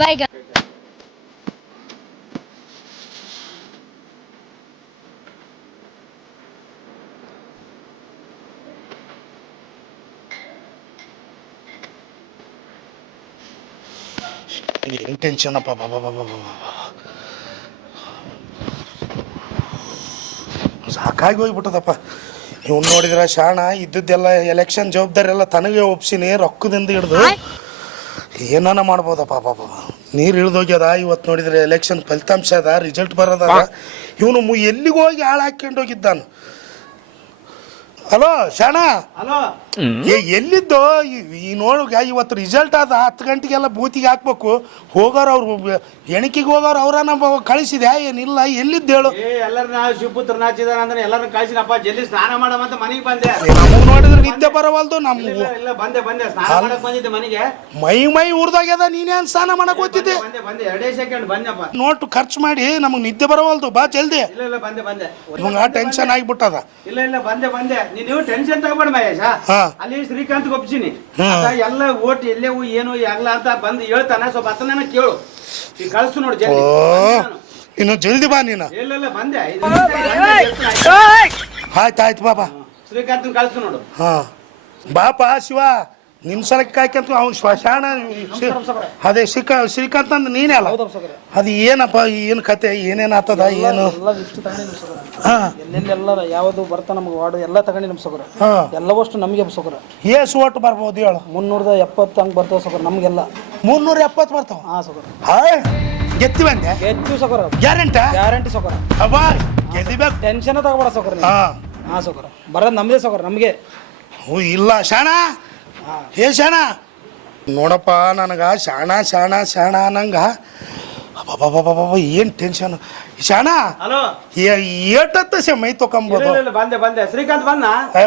ಬಾಯ್ ಏನು ಟೆನ್ಷನ್ ಅಪ್ಪ ಸಾಕಾಗಿ ಹೋಗ್ಬಿಟ್ಟದಪ್ಪ. ಇವ್ನು ನೋಡಿದ್ರೆ ಶಾಣ ಇದ್ದದ್ದೆಲ್ಲ ಎಲೆಕ್ಷನ್ ಜವಾಬ್ದಾರಿ ಎಲ್ಲ ತನಗೆ ಒಪ್ಸಿನಿ, ರೊಕ್ಕದಿಂದ ಹಿಡ್ದು ಏನಾನ ಮಾಡ್ಬೋದಪ್ಪ. ನೀರು ಇಳ್ದೋಗ್ಯದ. ಇವತ್ತು ನೋಡಿದ್ರೆ ಎಲೆಕ್ಷನ್ ಫಲಿತಾಂಶ ಅದ, ರಿಸಲ್ಟ್ ಬರೋದ. ಇವನು ಎಲ್ಲಿಗೆ ಹೋಗಿ ಹಾಳು ಹಾಕ್ಕೊಂಡು ಹೋಗಿದ್ದಾನು. ಹಲೋ ಶಾಣ, ಹಲೋ ಎಲ್ಲಿದ್ದೋ ಈ ನೋಡುಗ ಇವತ್ತು ರಿಸಲ್ಟ್ ಆದ. 10 ಗಂಟೆಗೆಲ್ಲ ಬೂತಿಗೆ ಹಾಕ್ಬೇಕು. ಹೋಗೋರು ಅವ್ರು ಎಣಿಕೆಗೆ ಹೋಗೋರು ಅವ್ರನ್ನ ಕಳಿಸಿದೆ ಏನಿಲ್ಲ. ಎಲ್ಲಿದ್ದು ಹೇಳು? ಎಲ್ಲರೂ ನಾವು ಶಿವಪುತ್ರ ನಾಚಿದಾನ ಅಂದ್ರೆ ಎಲ್ಲರೂ ಕಳಿಸಿನಪ್ಪ. ಜಲ್ದಿ ಸ್ನಾನ ಮಾಡಮಂತ ಮನೆಗೆ ಬಂದೆ. ನಮಗ್ ನೋಡಿದ್ರೆ ನಿದ್ದೆ ಬರವಲ್ದು. ನಮ್ಗೆ ಇಲ್ಲ ಬಂದೆ ಸ್ನಾನ ಮಾಡಕ್ ಬಂದಿದ್ದೆ ಮನೆಗೆ. ಮೈ ಉರ್ದಾಗ್ಯದ. ನೀನೇನ್ ಸ್ನಾನ ಮಾಡಕ್ ಹೋಗ್ತಿದ್ದೆ? ಬಂದೆ 2 ಸೆಕೆಂಡ್ ಬಂದಪ್ಪ. ನೋಟು ಖರ್ಚು ಮಾಡಿ ನಮಗ್ ನಿದ್ದೆ ಬರವಲ್ದು. ಬಾ ಜಲ್ದಿ. ಇಲ್ಲ ಬಂದೆ ಇವಂಗ ಟೆನ್ಷನ್ ಆಗಿಬಿಟ್ಟದ. ಇಲ್ಲ ಬಂದೆ ನೀವು ಟೆನ್ಷನ್ ತಗೋಬೇಡ ಮಹೇಶ. ಅಲ್ಲಿ ಶ್ರೀಕಾಂತ್ ಒಪ್ಸಿನಿ. ಎಲ್ಲ ಓಟ್ ಎಲ್ಲೇ ಏನು ಆಗ್ಲ ಅಂತ ಬಂದು ಹೇಳ್ತಾನ. ಸ್ವಲ್ಪ ಹತ್ತನ ಕೇಳು. ಈಗ ಕಳಿಸು ನೋಡಿ ಜಲ್ದಿ. ಇನ್ನು ಜಲ್ದಿ ಬಾ ನೀನು. ಇಲ್ಲ ಬಂದೆ. ಆಯ್ತು ಬಾಬಾ. ಶ್ರೀಕಾಂತ್ ಕಳಿಸು ನೋಡು. ಬಾಪ ಶಿವ, ನಿನ್ ಸಲಕ್ಕೆ ಕಾಯ್ಕಂತ ಅವ್ನು ಶಾಣ. ಅದೇ ಶ್ರೀಕಾಂತ್ ಅಂದ್ ನೀನೇ ಅಲ್ಲ? ಅದು ಏನಪ್ಪ, ಏನು ಕತೆ, ಏನೇನು ಆತದ, ಏನು ಎಲ್ಲೆಲ್ಲ ಯಾವುದು ಬರ್ತಾ ನಮ್ಗೆ ವಾರ್ಡು ಎಲ್ಲ ತಗೊಂಡು ನಮ್ ಸೊಗರ ಎಲ್ಲವಷ್ಟು ನಮಗೆ ಸೊಗರ. ಏಸು ಓಟ್ ಬರ್ಬೋದು ಹೇಳು? 370 ಹಂಗೆ ಬರ್ತಾವ ಸೊಗರ ನಮ್ಗೆಲ್ಲ. 370 ಬರ್ತಾವ? ಸೊಗರ. ಗೆತ್ತಿ ಬಂದೆ? ಗೆದ್ದು ಸೊಗರ. ಗ್ಯಾರಂಟಿ ಸೊಗರ. ಅಬ್ಬಾ ಗೆದ್ದಿಬೇಕು. ಟೆನ್ಷನ್ ತಗೋಬೇಡ ಸೊಗರ. ಸೊಗರ ಬರೋದು ನಮ್ದೇ ಸೊಗರ ನಮ್ಗೆ. ಇಲ್ಲ ಶಾಣ. ಶಾಣ ನೋಡಪ್ಪ, ನನಗ ಶಾಣ ಅನ್ನಂಗ ಏನ್ ಟೆನ್ಷನ್. ಶಾಣ ಏಟತ್ತ ಮೈ ತೊಕೊಂಬೋದು. ಬಂದೆ ಶ್ರೀಕಾಂತ್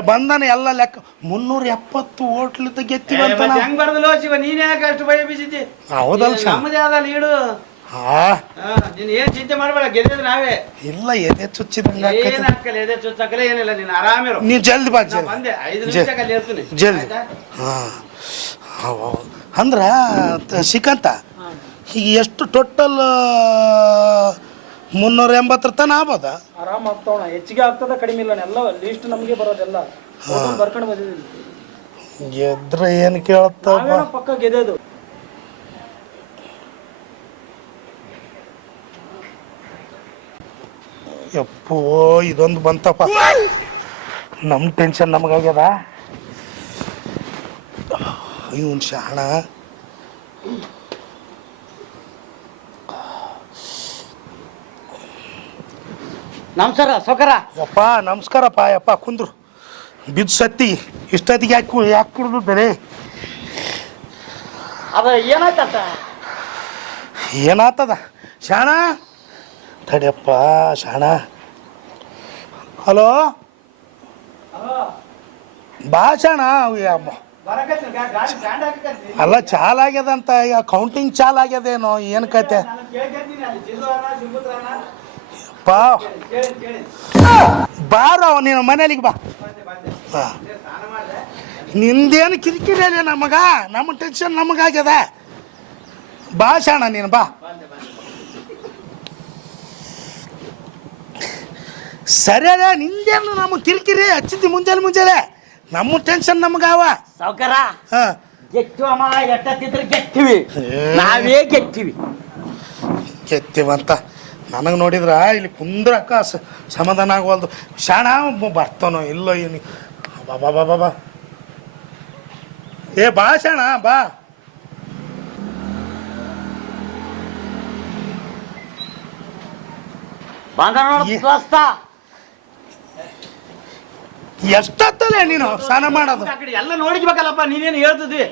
ಬಂದಾನೆ ಎಲ್ಲ ಲೆಕ್ಕ. 370 ಓಟ್ಲಿದ್ದ ಗೆತ್ತಿವ ಅಂತ. ಹೆಂಗ್ ಬರ್ದಲ್ಲ ಶಿವ, ನೀನ್ ಯಾಕೆ ಅಷ್ಟು ಭಯ ಬೀಸಿದ್ದಿ? ಹೌದಲ್ಲ ನಮ್ಮದೇ ಆದ ಲೀಡು. ನೀನ್ ಏನ್ ಚಿಂತೆ ಮಾಡ್ಬೇಡ, ಗೆದ್ದಿದ್ರೆ ನಾವೇ. ಇಲ್ಲ ಎದೆ ಚುಚ್ಚಿದಂಗ ಏನ್ ಹಾಕಲ್ಲ, ಎದೆ ಚುಚ್ಚಾಕಲ್ಲ ಏನಿಲ್ಲ. ನೀನ್ ಆರಾಮಿರು. ನೀ ಜಲ್ದಿ ಬಾ. ಬಂದೆ 5 ನಿಮಿಷದಲ್ಲಿ ಇರ್ತೀನಿ ಜಲ್ದಿ. ಅಂದ್ರ ಶ್ರೀಕಾಂತ, ಈಗ ಎಷ್ಟು ಟೋಟಲ್ 380 ತನ ಆಗ್ಬೋದ? ಆರಾಮ್ ಆಗ್ತಾವಣ. ಹೆಚ್ಚಿಗೆ ಆಗ್ತದ ಕಡಿಮೆ ಇಲ್ಲ. ಎಲ್ಲ ಲೀಸ್ಟ್ ನಮ್ಗೆ ಬರೋದೆಲ್ಲ ಬರ್ಕೊಂಡು ಬಂದಿದ್ದೀನಿ. ಗೆದ್ರೆ ಏನು ಕೇಳತ್ತಪ್ಪ, ಪಕ್ಕ ಗೆದ್ದು. ಯಪ್ಪೋ ಇದೊಂದು ಬಂತಪ್ಪ. ನಮ್ಮ ಟೆನ್ಷನ್ ನಮಗಾಗ್ಯದ. ಇವನ್ ಶಾಣ. ನಮಸ್ಕಾರ ಸೌಕರ. ಯಪ್ಪ ನಮಸ್ಕಾರಪ್ಪ. ಯಪ್ಪ ಕುಂದ್ರು. ಬಿದ್ದು ಸತ್ತಿ ಇಷ್ಟೊತ್ತಿಗೆ ಯಾಕೆ ಕುಡ್ದು ಬೇರೆ? ಅದ ಏನಾಗ್ತದ ಶಾಣ? ತಡಿಯಪ್ಪ ಶಾಣ. ಹಲೋ ಬಾ ಶಾಣ. ಅಲ್ಲ ಚಾಲಾಗ್ಯದಂತ. ಈಗ ಕೌಂಟಿಂಗ್ ಚಾಲಾಗ್ಯದೇನೋ, ಏನು ಕತೆ? ಬಾರ ನೀನು ಮನೇಲಿಗೆ ಬಾ. ನಿಂದೇನು ಕಿರಿಕಿರಿ ಅಲ್ಲ ನಮಗ. ನಮ್ಮ ಟೆನ್ಷನ್ ನಮಗಾಗ್ಯದ. ಬಾ ಶಾಣ ನೀನು ಬಾ. ಸರಿ ಅದ, ನಿಂದೇನು ನಮ್ಮ ಕಿರಿಕಿರಿ ಹಚ್ಚಿದ್ದಿ ಮುಂಜಾನೆ. ನಮ್ಮ ಟೆನ್ಷನ್ ನಮಗಾವ ಸಾವ್ಕಾರ. ಗೆಟ್ಟಿವಮ್ಮ, ಎಟ್ಟತ್ತಿದ್ರೆ ಗೆಟ್ಟಿವಿ, ನಾವೇ ಗೆಟ್ಟಿವಂತ. ನನಗೆ ನೋಡಿದ್ರ ಇಲ್ಲಿ ಕುಂದ್ರಕ್ಕ ಸಮಾಧಾನ ಆಗವಲ್ದು. ಶಾಣ ಬರ್ತಾನೋ ಇಲ್ಲೋ ಏನು? ಬಾ ಏ ಬಾ ಶಾಣ ಬಾ. ಎಷ್ಟತ್ತಲೆ ನೀನು ಸ್ನಾನ ಮಾಡೋದು? ಎಲ್ಲ ನೋಡಿಬೇಕಲ್ಲಪ್ಪ. ನೀನೇನು ಹೇಳ್ತಿದ್ವಿ?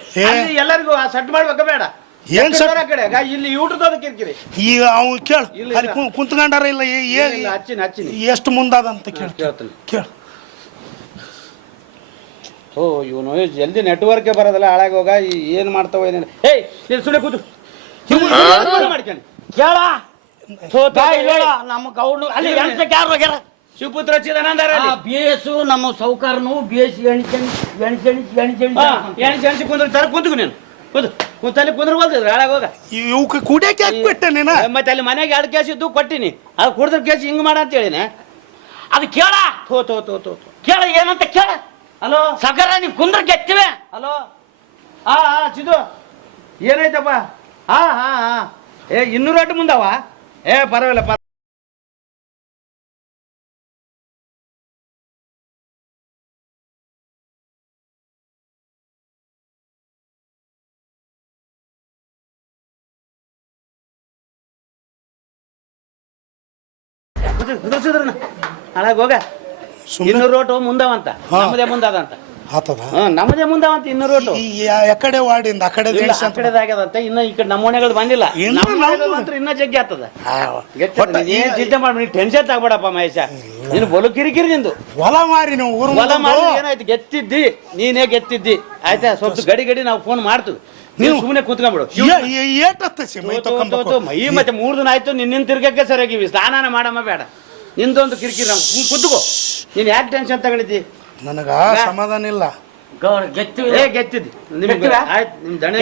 ಎಲ್ಲರಿಗೂ ಸೆಟ್ ಮಾಡ್ಬೇಕ ಬೇಡ? ಏನ್ ಕಡೆ ಇಲ್ಲಿ ಊಟದ ಕಿರಿಕಿರಿ. ಈಗ ಅವ್ ಕೇಳು, ಅಲ್ಲಿ ಕುಂತ್ಕೊಂಡಾರ ಇಲ್ಲ ಎಷ್ಟು ಮುಂದಾದಂತ ಕೇಳು. ಓ ಇವನು ಜಲ್ದಿ ನೆಟ್ವರ್ಕ್ ಬರೋದಲ್ಲ, ಹಾಳಾಗಿ ಹೋಗ. ಏನ್ ಮಾಡ್ತಾವ ಏನೇನು? ಏಯ್ ನೀನು ಸುಳ್ಳೆ ಕೂತು ಮಾಡ್ಕೊಂಡು ಕೇಳ. ನಮ್ಮ ಗೌಡ ಅಲ್ಲಿ ಯಾರು ಹೋಗ್ಯಾರ? ಶಿವಪುತ್ರ ಚಿದಾನಂದಾರ ಬೇಸು ನಮ್ಮ ಸೌಕಾರನು ಬೇಸಿ ಎಣಿಸಿ ಕುಂದ್ರೆ ಕುಂತು ನೀನು ಕುಂತಲ್ಲಿ ಕುಂದ್ರಬೋದಿದ್ರು ಹಾಳಾಗ ಹೋಗ. ಇವಕ್ಕೆ ಕುಡಿಯಕ್ಕೆ ಹಾಕ್ಬಿಟ್ಟೆ ನೀನ. ಮತ್ತೆ ಅಲ್ಲಿ ಮನೆಗೆ 2 ಕೇಸ್ ಇದ್ದು ಕೊಟ್ಟಿನಿ, ಅದು ಕುಡಿದ್ರ ಕೇಸ್ ಹಿಂಗ್ ಮಾಡ ಅಂತ ಹೇಳಿನ. ಅದು ಕೇಳ ಥೋ ಕೇಳ ಏನಂತ ಕೇಳ. ಹಲೋ ಸಗರ ನೀವು ಕುಂದ್ರ ಗೆಟ್ಟಿವೆ. ಹಲೋ ಚಿದು ಏನಾಯ್ತಪ್ಪ? ಹಾ ಏ 200 ಅಟ್ಟು ಮುಂದವ. ಏ ಪರವಾಗಿಲ್ಲ ಕುದುರ್ಸಿದ್ರನ ಹಾಳಾಗ ಹೋಗ. 200 ರೋಟು ಮುಂದವಂತ, ನಮ್ಮದೇ ಮುಂದಾದಂತ. ಆತದ ನಮ್ಮದೇ ಮುಂದಾವಂತ 200 ರೋಟು. ಎಕಡೆ ವಾರ್ಡಿಂದ ಆ ಕಡೆ ಆಗ್ಯದಂತ. ಇನ್ನ ಈ ಕಡೆ ನಮ್ಮ ಮನೆಗಳು ಬಂದಿಲ್ಲ. ಇನ್ನ ಜಗ್ಗಿ ಆಗ್ತದ. ಏನ್ ಚಿಂತೆ ಮಾಡ್ಬೇಡಿ, ಟೆನ್ಷನ್ ತಗಬೇಡಪ್ಪ ಮಹೇಶ. ನೀನು ಬಲು ಕಿರಿಕಿರಿ ನಿಂದು. ಹೊಲ ಮಾರಿ ನೀವು ಹೊಲ ಮಾಡಿ ಏನಾಯ್ತು? ಗೆತ್ತಿದ್ದಿ, ನೀನೇ ಗೆತ್ತಿದ್ದಿ ಆಯ್ತಾ. ಸ್ವಲ್ಪ ಗಡಿ ನಾವು ಫೋನ್ ಮಾಡ್ತೀವಿ, ನೀವು ಸುಮ್ಮನೆ ಕುತ್ಕೊಂಡ್ಬಿಡು. ಮೈ ಮತ್ತೆ 3 ದಿನ ಆಯ್ತು ನಿನ್ನ ತಿರ್ಗಕ್ಕೆ ಸರಿಯಾಗಿವಿ. ಸ್ನಾನ ಮಾಡಮ್ಮ ಬೇಡ, ನಿಂದೊಂದು ಕಿರಿಕಿರಿ. ನಾವು ಕುತ್ಕೋ, ನೀನ್ ಯಾಕೆ ಟೆನ್ಷನ್ ತಗೊಂಡಿದ್ದಿ? ನನಗ ಸಮಾಧಾನ ಇಲ್ಲ. ಗೆತ್ತಿದ್ದಿ ನಿಮ್ಗೆ ಆಯ್ತು. ನಿಮ್ ದಣೆ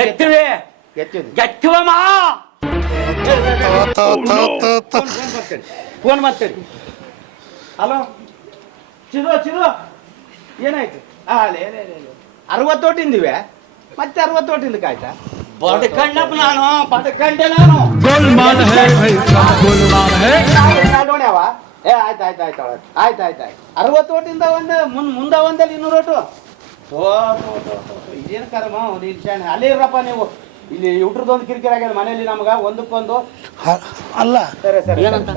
ಫೋನ್ ಮಾಡ್ತೀರಿ. ಹಲೋ ಚಿದು ಏನಾಯ್ತು? 60 ಓಟಿಂದಿವೆ, ಮತ್ತೆ 60 ಓಟಿಂದಕ್ಕೆ ಆಯ್ತಾ? ಬಡ್ಕಂಡಪ್ಪ ನಾನು ಬಡ್ಕಂಡೆ ನಾನು. ನೋಡ್ಯಾವ? ಆಯ್ತು 60 ಓಟಿಂದ ಮುಂದೆ ಒಂದಲ್ಲಿ 200 ಓಟು. ಇದೇನು ಕರ್ಮ ನೀನ್ ಶಾಣೆ. ಅಲ್ಲೇ ಇರಪ್ಪ ನೀವು. ಇಲ್ಲಿ ಊಟ್ರದೊಂದು ಕಿರಿಕಿರಿ ಆಗ್ಯದ ಮನೇಲಿ ನಮ್ಗ ಒಂದಕ್ಕೊಂದು. ಅಲ್ಲ ಸರಿ ಏನಂತ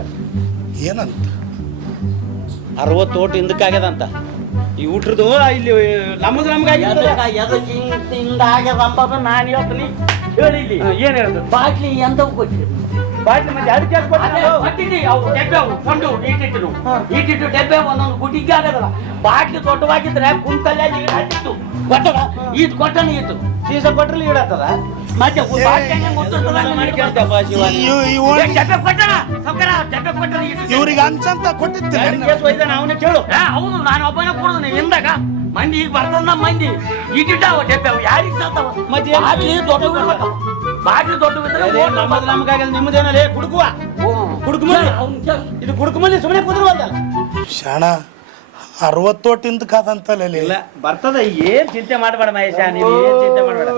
60 ಓಟ್ ಹಿಂದಕ್ಕಾಗ್ಯದಂತ ಈ ಊಟ್ರದು. ಇಲ್ಲಿ ನಮ್ಗೆ ಆಗ್ಯದಂಬ ನಾನು ಹೇಳ್ತೀನಿ ಹೇಳಿಲ್ಲಿ. ಏನ್ ಹೇಳುದು? ಬಾಟ್ಲಿ ಎಂದವು ಕೊಟ್ಟಿರಿ. ಬಾಟ್ಲಿ ಮತ್ತೆ 2 ಕೇಸ್ ಕೊಟ್ಟಿದ್ದಿ. ಅವು ಡಬ್ಬೆ ಕೊಂಡು ಇಟ್ಟಿಟ್ಟು ಡಬ್ಬೆ ಒಂದೊಂದು ಗುಡಿಗೆ ಆಗದಲ್ಲ. ಬಾಟ್ಲಿ ದೊಡ್ಡವಾಗಿದ್ರೆ ಕುಂತಲ್ಲೇ ಹಾಕಿತ್ತು ಕೊಟ್ಟದ. ಇದು ಕೊಟ್ಟನ ಇತ್ತು ಸೀಸ ಕೊಟ್ರಲ್ಲಿ ಇಡತ್ತದ. ಮತ್ತೆ ಇವ್ರಿಗೆ ಅನ್ಸಂತ ಕೊಟ್ಟಿದ್ದೆ ಅವನೇ ಕೇಳು. ಹೌದು, ನಾನು ಒಬ್ಬನೇ ಕೊಡುದು ಹಿಂದಾಗ ಮಂದಿ ಈಗ ಬರ್ತದ. ನಮ್ಮ ಮಂದಿ ಇಟ್ಟಿಟ್ಟಾವ ಡಬ್ಬೆ ಯಾರಿಗೆ ಸಾಲ್ತಾವ. ಮತ್ತೆ ಬಾಟ್ಲಿ ದೊಡ್ಡ ಬಾಟ್ಲಿ ದೊಡ್ಡ ನಮ್ಗಾಗಲ್ಲ. ನಿಮ್ಮದೇನಲ್ಲೇ ಕುಡುಕುವ ಕುಡುಕುಮಲ್ಲಿ ಇದು ಕುಡುಕುಮಲ್ಲಿ ಸುಮ್ಮನೆ ಕುದುರುವಲ್ಲ ಶಾಣ. 60 ಓಟಿಂದ ಕಾದಂತಲ್ಲ. ಇಲ್ಲ ಬರ್ತದ. ಏನ್ ಚಿಂತೆ ಮಾಡಬೇಡ ಮಹೇಶ, ನೀವು ಏನ್ ಚಿಂತೆ ಮಾಡಬೇಡ.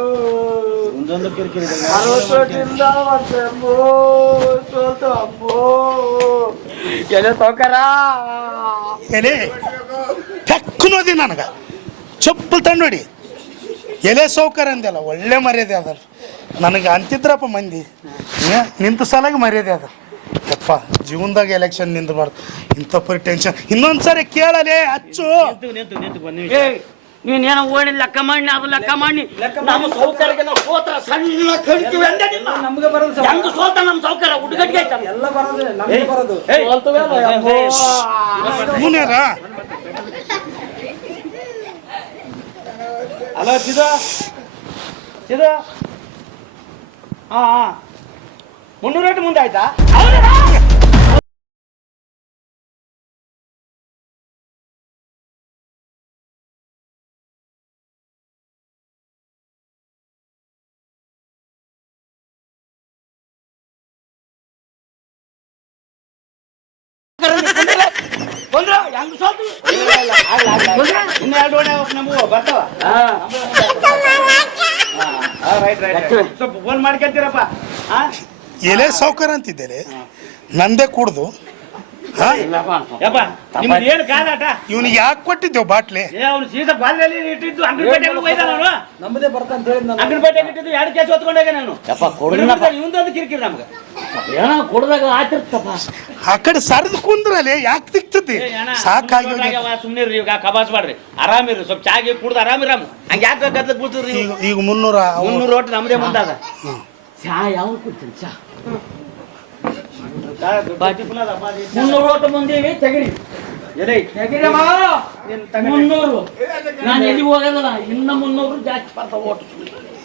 ಒಂದೊಂದು ಕಿರಿಕಿರಿ. 60 ಓಟಿಂದ ಸೌಕರ ಎಲೆ ಟಕ್ಕನೋದಿ ನನಗ ಚಪ್ಪಲ್ ತಂಡೋಡಿ ಎಲೆ ಸೌಕರ್ಯ ಅಂದಲ್ಲ. ಒಳ್ಳೆ ಮರ್ಯಾದೆ ಅದ ನನಗೆ ಅಂತಿದ್ರಪ್ಪ ಮಂದಿ. ನಿಂತ ಸಲಾಗಿ ಮರ್ಯಾದೆ ಅದ. ಯಪ್ಪ ಜೀವನದಾಗ ಎಲೆಕ್ಷನ್ ನಿಂದಬಾರ್ದು. ಇಂಥ ಪರಿ ಟೆನ್ಷನ್. ಇನ್ನೊಂದ್ಸರಿ ಕೇಳಲೇ ಹಚ್ಚು. ನೀನೇನೋ ಓಣಿ ಲೆಕ್ಕ ಮಾಡಿ ಅದು ಲೆಕ್ಕ ಮಾಡಿ ನಮ್ಮ ಸೌಕರ್ಯಕ್ಕೆ ನಾವು ಸೋತ್ರ ಸಣ್ಣ ಕಳಿತೀವಿ ಅಂದೆ. ನಮ್ಗೆ ಬರೋದು ಹೆಂಗ ಸೋತ ನಮ್ಮ ಸೌಕರ್ಯ ಹುಡುಗಟ್ಟಿಗೆ ಎಲ್ಲ ಬರೋದು ನಮ್ಗೆ ಬರೋದು. ಮುನ್ಯಾರ ಹಲೋ ಚಿದು ಹಾ 300 ರೇಟ್ ಮುಂದೆ ಆಯ್ತಾ? ಹೆಂಗ ಸೋತು ಇನ್ನು 2 ಓಣೆ ನಮಗೂ ಬರ್ತಾವ. ಸ್ವಲ್ಪ ಫೋನ್ ಮಾಡ್ಕೊತೀರಪ್ಪ. ಎಲೆ ಸೌಕರ್ಯ ಅಂತಿದ್ದೇಲೆ ನಂದೇ ಕುಡ್ದು. ಯಪ್ಪ ನಿಮ್ದು ಏನು ಕಾದಾಟ? ಇವನಿಗೆ ಯಾಕೆ ಕೊಟ್ಟಿದ್ದೇವು ಬಾಟ್ಲಿ? ಅವ್ನು ಸೀಸಾ ಬಾಲ್ಯಲ್ಲಿ ಇಟ್ಟಿದ್ದು ಅಂಗಡಿಪೇಟೆಗಳು ಒಯ್ದಾನ ಅವನು. ನಮ್ಮದೇ ಬರ್ತಾಂತ ಹೇಳಿ ಅಂಗಡಿಪೇಟೆಗೆ ಇಟ್ಟಿದ್ದು 2 ಕೇಸ್ ಹೊತ್ಕೊಂಡೋಗ ನಾನು. ಯಪ್ಪ ಕೊಡಿನಪ್ಪ. ಇವಂದೊಂದು ಕಿರಿಕಿರಿ ನಮ್ಗೆ. ಏನೋ ಕೊಡದಾಗ ಆತಿರ್ತಪ್ಪ. ಆ ಕಡೆ ಸರಿದು ಕುಂದ್ರಲ್ಲಿ ಯಾಕೆ ತಿಕ್ತತಿ? ಸಾಕಾಗಿ ಸುಮ್ಮನೆ ಈಗ ಕಬಾಸ್ ಮಾಡ್ರಿ, ಆರಾಮಿರಿ. ಸ್ವಲ್ಪ ಚಾಗಿ ಕುಡ್ದು ಆರಾಮಿರಾಮ. ಹಂಗೆ ಯಾಕೆ ಗದ್ಲಕ್ಕೆ ಬೀಳ್ತೀರಿ? ಈಗ 300 ಓಟ್ ನಮ್ದೇ ಮುಂದಾದ. ಚಾ ಯಾವ ಕುಡ್ತೀನಿ ಚಾ 300 ಓಟ್ ಮುಂದೇವಿ ತೆಗಿರಿ. 300 ನಾನು ಎಲ್ಲಿ ಹೋಗೋದಲ್ಲ. ಇನ್ನ 300 ಜಾಸ್ತಿ ಬರ್ತಾವ ಓಟ್.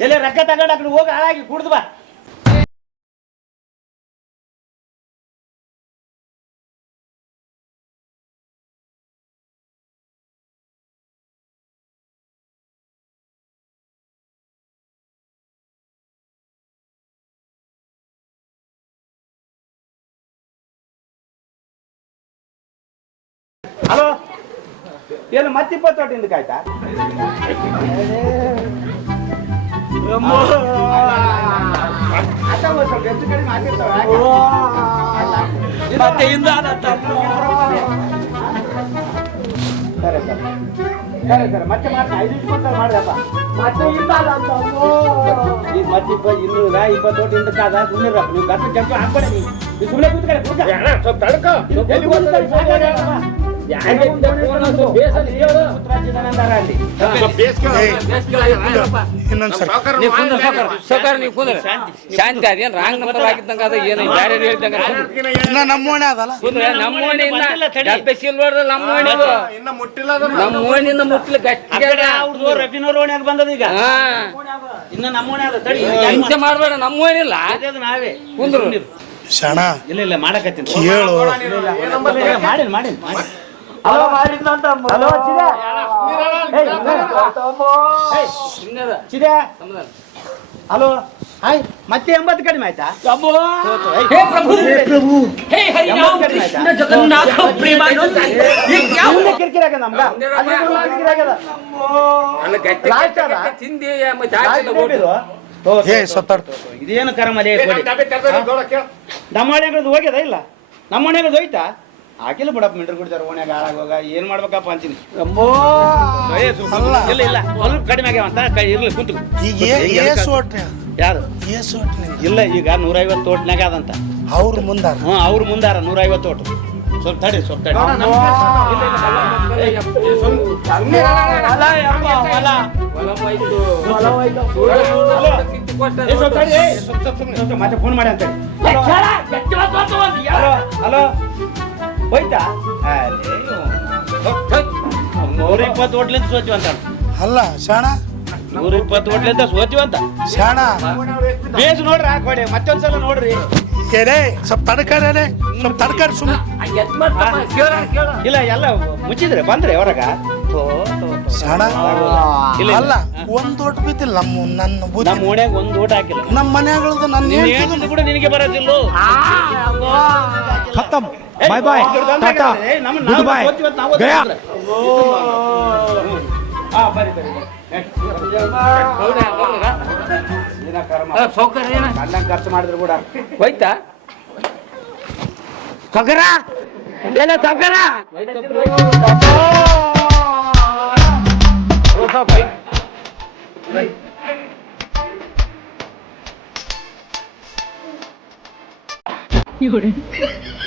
ಎಲ್ಲಿ ರೊಕ್ಕ ತಗೊಂಡು ಆ ಕಡೆ ಹೋಗಿ ಹಾಳಾಗಿ ಕುಡ್ದು ಬಾ. ಹಲೋ ಏನು ಮತ್ತೆ 20 ಹಿಂದಕ್ಕೆ ಆಯ್ತಾ ಅಥವಾ ಸ್ವಲ್ಪ ಹೆಚ್ಚು ಕಡಿಮೆ ಆಗಿರ್ತಾವೆ ಮತ್ತೆ ಹಿಂದ ಸರಿ ಸರಿ ಮತ್ತೆ ಮಾಡ್ತೀನಿ 5 ನಿಮಿಷ ಬಂದಾಗ ಮಾಡ್ರಪ್ಪ ಮತ್ತೆ ಹಿಂದ ಈಗ ಮತ್ತೆ 20 ಹಿಂದಕ್ಕೆ ಅದ ಸುಮ್ಮನೆ ನೀವು ಗತ್ತು ಕೆಂಪು ಹಾಕ್ಬೇಡ ನೀವು ಸುಮ್ಮನೆ ಕೂತ್ಕೊಳ್ಳಿ ಸ್ವಲ್ಪ ತಡ್ಕೋ ಶಾಂತಿ ಅದೇನ್ ರಾಂಗ್ ನಂಬರ್ ಆಗಿದ್ದಂಗ ಅದ ಏನು ಬ್ಯಾರೆ ಹೇಳ್ದಂಗ ನಮ್ಮ ಓಣಿ ಅದಲ್ಲ ನಮ್ಮ ಓಣಿಯಿಂದ ನಮ್ಮ ಓಣಿಯಿಂದ ಮುಟ್ಲು ಗಟ್ಟಿ ರಫಿನವ್ರ ಓಣ್ಯಾಗ ಬಂದದ ಈಗ ಇನ್ನು ನಮ್ಮ ಓಣಿ ಅದ ತಡಿ ಹಿಂಸೆ ಮಾಡ್ಬೇಡ ನಮ್ಮ ಓಣಿಲ್ಲ ನಾವೇ ಕುಂದ್ರು ಶಾಣ ಇಲ್ಲ ಮಾಡಕತ್ತೀನಿ ಕೇಳು ಮಾಡಿ ಹಲೋ ಹಲೋ ಚಿದೆ ಹಲೋ ಹಾಯ್ ಮತ್ತೆ 80 ಕಡಿಮೆ ಆಯ್ತಾ हे प्रभु हे हरि राम कृष्ण जगन्नाथ प्रेमानंद ये क्या हुआ ಕಿರಿಕಿರಿ ಆಗ್ಯದ ನಮ್ಗ ಕಿರಿಕಿರಿ ಆಗ್ಯದ ಅಲ್ಲ ಗಟ್ಟಿ ಲಾಸ್ಟ್ ಅದ ತಿಂದಿ ಮತ್ತೆ ಹಾಕಿ ಏ ಸತ್ತಾಡ್ತು ಇದೇನು ಕರ್ಮಲೆ ನಮ್ಮ ಮನೆಗಳದ್ದು ಹೋಗ್ಯದ ಇಲ್ಲ ನಮ್ಮ ಮನೆಗಳದ್ದು ಹೋಯ್ತಾ ಹಾಕಿಲ್ಲ ಬಿಡಪ್ಪ ಮಿಂಡ್ರು ಕುಡಿದಾರ ಓಣ್ಯಾಗ ಹಾಳಾಗೋಗ ಏನ್ ಮಾಡ್ಬೇಕಪ್ಪ ಅಂತೀನಿ ಇಲ್ಲ ಇಲ್ಲ ಸ್ವಲ್ಪ ಕಡಿಮೆ ಆಗ್ಯಾವಂತ ಕೈ ಇರ್ಲಿ ಕುಂತು ಈಗ ಏಸು ಒಟ್ರಿ ಯಾರು ಏಸು ಒಟ್ಟು ನಿನ್ಗೆ ಇಲ್ಲ ಈಗ 150 ಓಟ್ನಾಗ ಅದಂತ ಅವ್ರು ಮುಂದಾರ ಅವ್ರು ಮುಂದಾರ 150 ಓಟು ಸ್ವಲ್ಪ ತಡಿ ಮತ್ತೆ ಫೋನ್ ಮಾಡಿ ಅಂತ ಹಲೋ ಹೋಯ್ತಾ 120 ಓಟ್ಲಿಂದ ಸೋತಿವಂತ ಅಲ್ಲ ಶಾಣ 120 ಓಟ್ಲಿಂದ ಸೋತಿವಂತ ಶಾಣ ಬೇಸ್ ನೋಡ್ರಿ ಹಾಕೊಡಿ ಮತ್ತೊಂದ್ಸಲ ನೋಡ್ರಿ ಕೇಳೇ ಸ್ವಲ್ಪ ತಡ್ಕರೇ ಸ್ವಲ್ಪ ತಡ್ಕರ್ ಸುಮ್ಮನೆ ಇಲ್ಲ ಎಲ್ಲ ಮುಚ್ಚಿದ್ರೆ ಬಂದ್ರೆ ಹೊರಗ ಶಾಣ ಅಲ್ಲ ಒಂದ್ ಓಟ್ ಬಿದ್ದಿಲ್ಲ ನನ್ನ ಬುದ್ಧಿ ನಮ್ಮ ಓಣ್ಯಾಗ ಒಂದು ಓಟ್ ಹಾಕಿಲ್ಲ ನಮ್ಮ ಮನ್ಯಾಗಳದು ನನ್ನ ಹೇಳ್ತಿದ್ದು ಕೂಡ ನಿನಗೆ ಬರೋದಿಲ್ಲ खत्म bye bye tata goodbye गया ಖರ್ಚು ಮಾಡಿದ್ರು ಕೂಡ ಹೋಯ್ತಾ ಸೌಕರ ಎಲ್ಲ ಸೌಕರ有人。